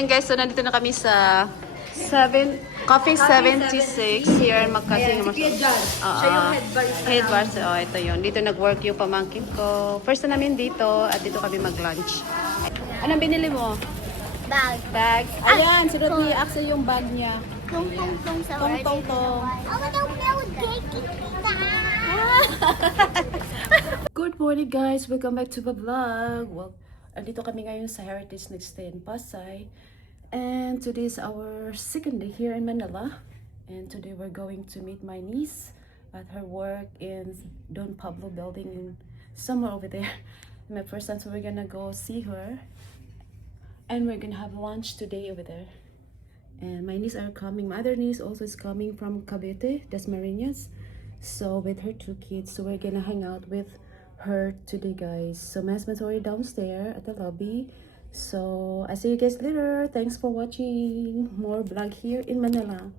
Ayan guys, so nandito na kami sa Coffee 76 here in Makati. Ayan, si Kuya John. Siya yung head barista. Head barista. Oh, ito yun. Dito nag-work yung pamangkin ko. First na namin dito at dito kami mag-lunch. Anong binili mo? Bag. Bag. Ayan, sinunod ni Axel yung bag niya. Tong-tong-tong sa Tong-tong-tong. Ako daw milk cake. Good morning guys! Welcome back to the vlog. Well, andito kami ngayon sa Heritage Nagstay in Pasay. And today is our second day here in Manila. And today we're going to meet my niece at her work in Don Pablo building in somewhere over there. My first time, so we're gonna go see her. And we're gonna have lunch today over there. And my niece are coming. My other niece also is coming from Cavite, Dasmariñas. So with her two kids, so we're gonna hang out with her today, guys. So my husband's already downstairs at the lobby. So I see you guys later. Thanks for watching more vlog here in Manila.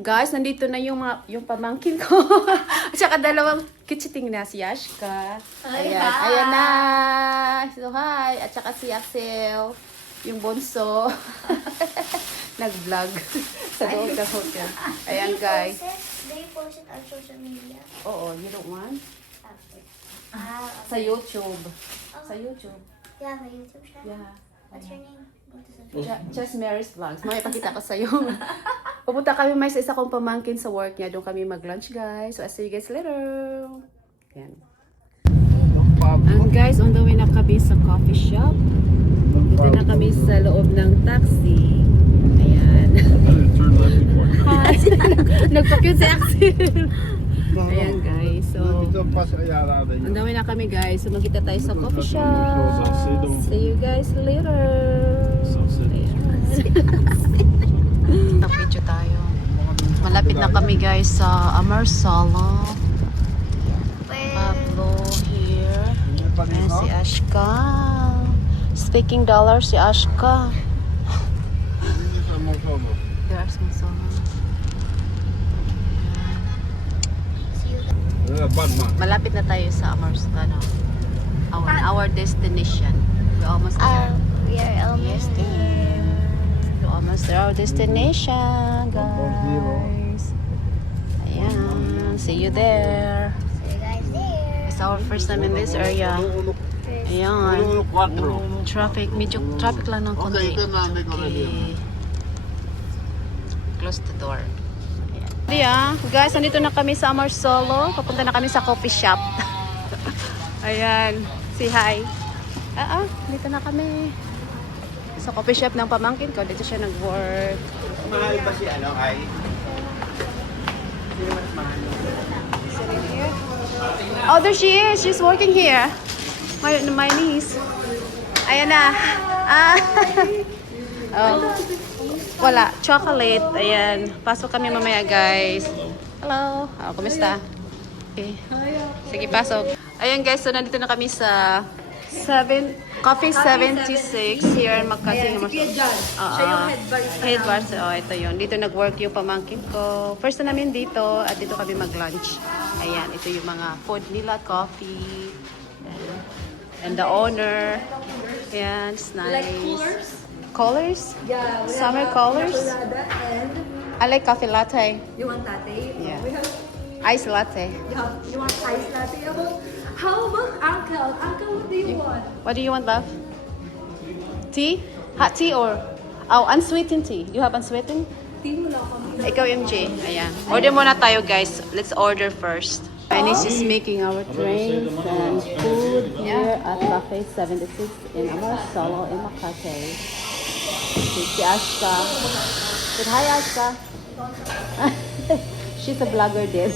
Guys, nandito na yung pamangkin ko. At saka dalawang kichiting na si Ashka. Ayan, ayan na. So hi. At saka si Axel, yung bunso. Nag-vlog sa loob ng hotel. Ayan guys. Do you post it on social media? Oo, you don't want? Sa Okay. YouTube. Sa YouTube. Yeah, my YouTube channel. Yeah. What's your name? Go to social Just Mary's Vlogs. May pakita ko sa'yo. Pupunta kami may sa isa kong pamangkin sa work niya. Doon kami mag-lunch, guys. So, I'll see you guys later. Yan. And guys, on the way na kami sa coffee shop. Dito na kami sa loob ng taxi. Ayan. Hi. Nagpa-cute si Axel. Ayan guys. So, on the way na kami guys. So, magkita tayo sa coffee shop. See you guys later. Video tayo. Malapit na kami guys sa Amarsolo. Pablo here. And si Ashka. Speaking dollar si Ashka. There's my solo. Malapit na tayo sa Amarsolo. Our destination. We're almost there. We are Yes, almost dear. We're almost there. Our destination, guys. Ayan. See you there. See you guys there. It's our first time in this area. Ayan. Traffic. Medyo traffic lang ng konti. Okay. Close the door. Ayan. Guys, nandito na kami sa Amarsolo. Papunta na kami sa coffee shop. Ayan. Say hi. Dito na kami. Sa coffee shop ng pamangkin ko. Dito siya nag-work. Mahal ba si ano ay? Oh, there she is. She's working here. My niece. Ayan na. Oh. Wala. Chocolate. Ayan. Pasok kami mamaya, guys. Hello. Kumusta? Okay. Sige, pasok. Ayan, guys. So, nandito na kami sa Coffee 76 here in Makati. Ayan, si Kuya John. Siya yung head barista. Head barista. Oh, ito yun. Dito nag-work yung pamangkin ko. First na namin dito at dito kami mag-lunch. Ayan, ito yung mga food nila, coffee. Ayan. And the owner. Ayan, it's nice. Like coolers? Colors? Yeah. We Summer have colors? Colada and I like coffee latte. you want latte? Yeah. We have, Ice latte. you want iced latte? How about uncle? Uncle, what do you want? What do you want, love? Tea? Hot tea or? Oh, unsweetened tea. You have unsweetened? Tea mo lang kami. Ikaw, MJ. Ayan. Order muna tayo, guys. Let's order first. My niece is making our drinks and food here at Cafe 76 in Amarsolo in Makati. Si Ashka. Say hi, Ashka. She's a vlogger din.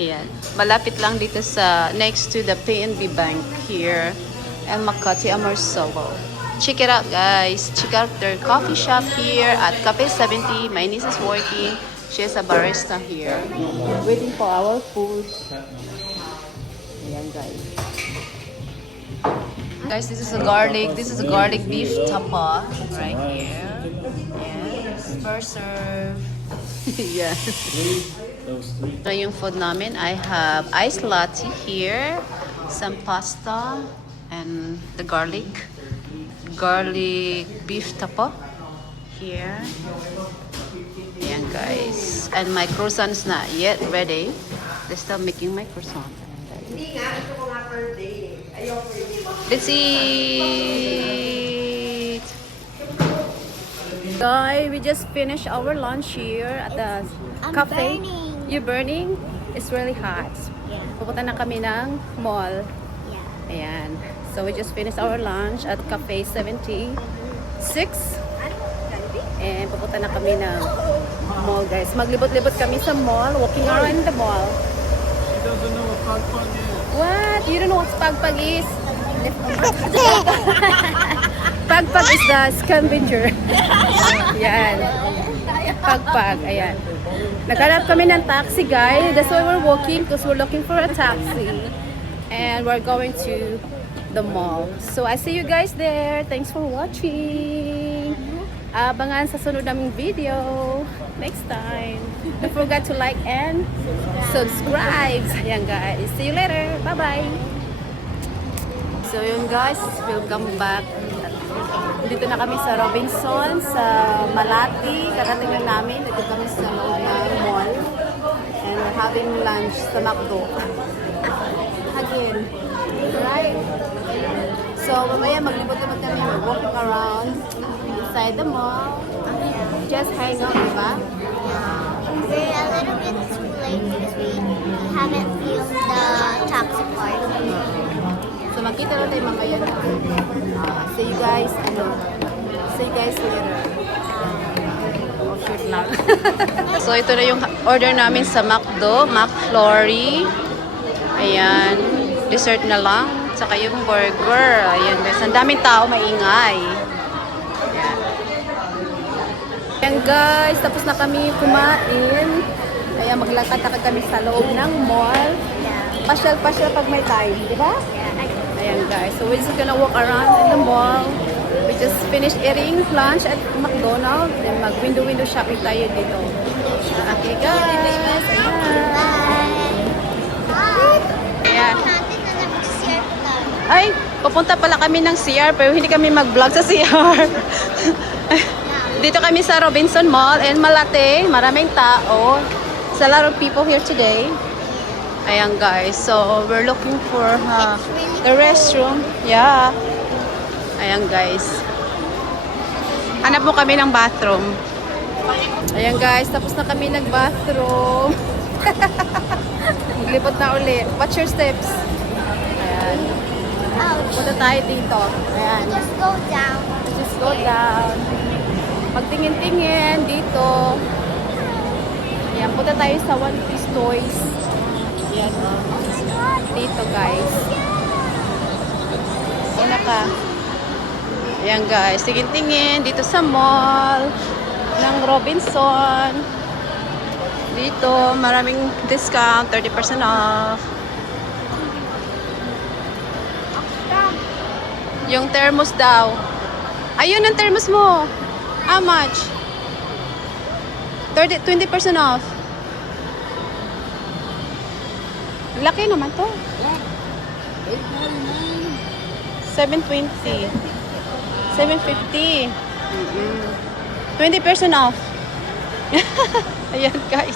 Ayan. Malapit lang dito sa next to the PNB Bank here in Makati, Amarsolo. Check it out, guys. Check out their coffee shop here at Cafe 70. My niece is working. She's a barista here. Waiting for our food. Ayan, guys. Guys, this is a garlic beef tapa right here. Yes, first serve. Yes. Ito yung food namin. I have iced latte here, some pasta, and the garlic beef tapo here. Ayan guys. And my croissant's not yet ready. They're still making my croissant. Let's eat. Guys, we just finished our lunch here at the I'm cafe. burning. You're burning? It's really hot. Yeah. Pupunta na kami ng mall. Yeah. Ayan. So we just finished our lunch at Cafe 76. And pupunta na kami ng mall, guys. Maglibot-libot kami sa mall, walking around the mall. He doesn't know what pagpag is. What? You don't know what pagpag is? Pagpag is the scavenger. Ayan. Pagpag. Ayan. Naghanap kami ng taxi, guys. That's why we're walking because we're looking for a taxi. And we're going to the mall. So I see you guys there. Thanks for watching. Abangan sa sunod naming video next time. Don't forget to like and subscribe. Ayan guys. See you later. Bye-bye. So yun guys, welcome back. Dito na kami sa Robinson, sa Malati. Karating na namin. Dito kami sa loob ng mall. And we're having lunch sa McDo. Again. Right? So mamaya maglibot-libot kami. We're walking around inside the mall. Just hang out, diba? We're a little bit too late because we haven't filmed the taxi part. So magkita lang tayo mamaya na. See you guys, see you guys later. Oh, shoot lang. So ito na yung order namin sa McDo, McFlurry. Ayan, dessert na lang. Saka yung burger. Ayan guys, ang daming tao, maingay. Ayan guys, tapos na kami kumain. Kaya maglakad-lakad kami sa loob ng mall. Pasyal-pasyal pag may time, di ba? Ayan guys, so we're just gonna walk around in the mall. We just finished eating lunch at McDonald's. Then mag-window-window shopping tayo dito. Okay guys, ayan. Ayan. Natin na lang mag-share tayo. Ay, pupunta pala kami ng CR pero hindi kami mag-vlog sa CR. Dito kami sa Robinson Mall and Malate. Maraming tao. There's a lot of people here today. Ayan guys. So, we're looking for the restroom. Yeah. Ayan guys. Hanap mo kami ng bathroom. Ayan guys. Tapos na kami ng bathroom. Maglipot na ulit. Watch your steps. Ayan. Ouch. Punta tayo dito. Ayan. Just go down. Just go down. Magtingin-tingin dito. Ayan, punta tayo sa One Piece Toys. Ayan, dito guys. Una ka. Ayan guys, tingin-tingin dito sa mall ng Robinson. Dito, maraming discount, 30% off. Yung thermos daw. Ayun ang thermos mo. How much? 20% off. Laki naman to. 720. 750. 20% off. Ayan guys.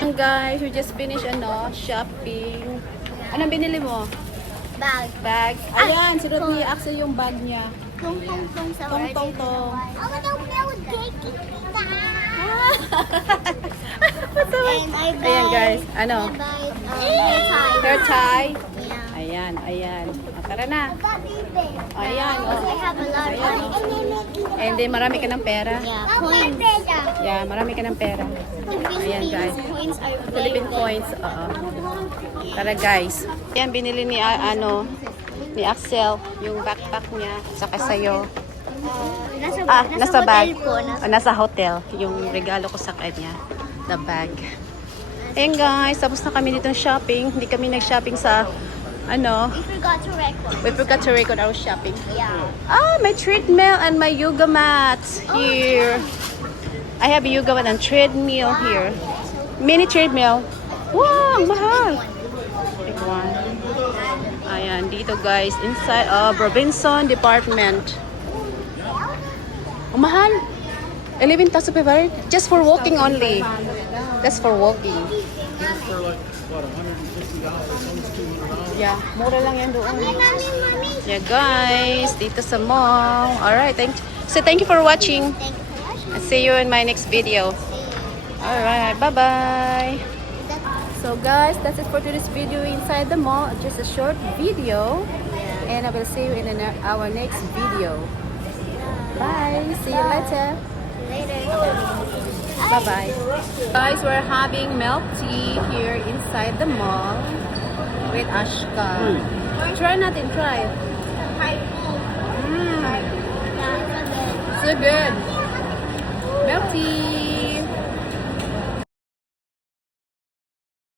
Ayan guys, we just finished shopping. Anong binili mo? Bag. Bag. Ayan, sinunod ni Axel yung bag niya. Tong-tong-tong sa Tong-tong-tong. Oh, no, milk cake. And I buy, Ayan guys, ano? I buy hair tie. Hair tie. Yeah. Ayan, ayan. O, tara na. Ayan, Because I oh. have a lot of money. And then marami ka ng pera. Yeah, coins. Yeah, marami ka ng pera. Ayan guys. Coins are very Philippine good. coins. Oo. Tara guys. Ayan, binili ni ni Axel yung backpack niya saka sa'yo. Nasa bag. hotel po. Nasa hotel. Yung regalo ko sa kanya. The bag. Ayan guys, tapos na kami ditong shopping. Hindi kami nag-shopping sa We forgot to record. we forgot to record our shopping. Yeah. My treadmill and my yoga mat here. I have a yoga mat and treadmill here. Mini treadmill. Wow, ang mahal. Big one. Ayan. nandito guys, inside Robinson Department. Ang mahal. 11,000 per hour? Just for walking only. That's for walking. For like, what, $150? Almost $200. Yeah, mura lang yan doon. Mommy, mommy. Yeah guys, dito sa mall. Alright, thank you for watching. Thank you for watching. I'll see you in my next video. Alright, bye-bye. So guys, that's it for today's video inside the mall. Just a short video. And I will see you in our next video. Bye. See you later. Later. Bye-bye. Guys, we're having milk tea here inside the mall with Ashka. Try natin, try. So good. Milk tea.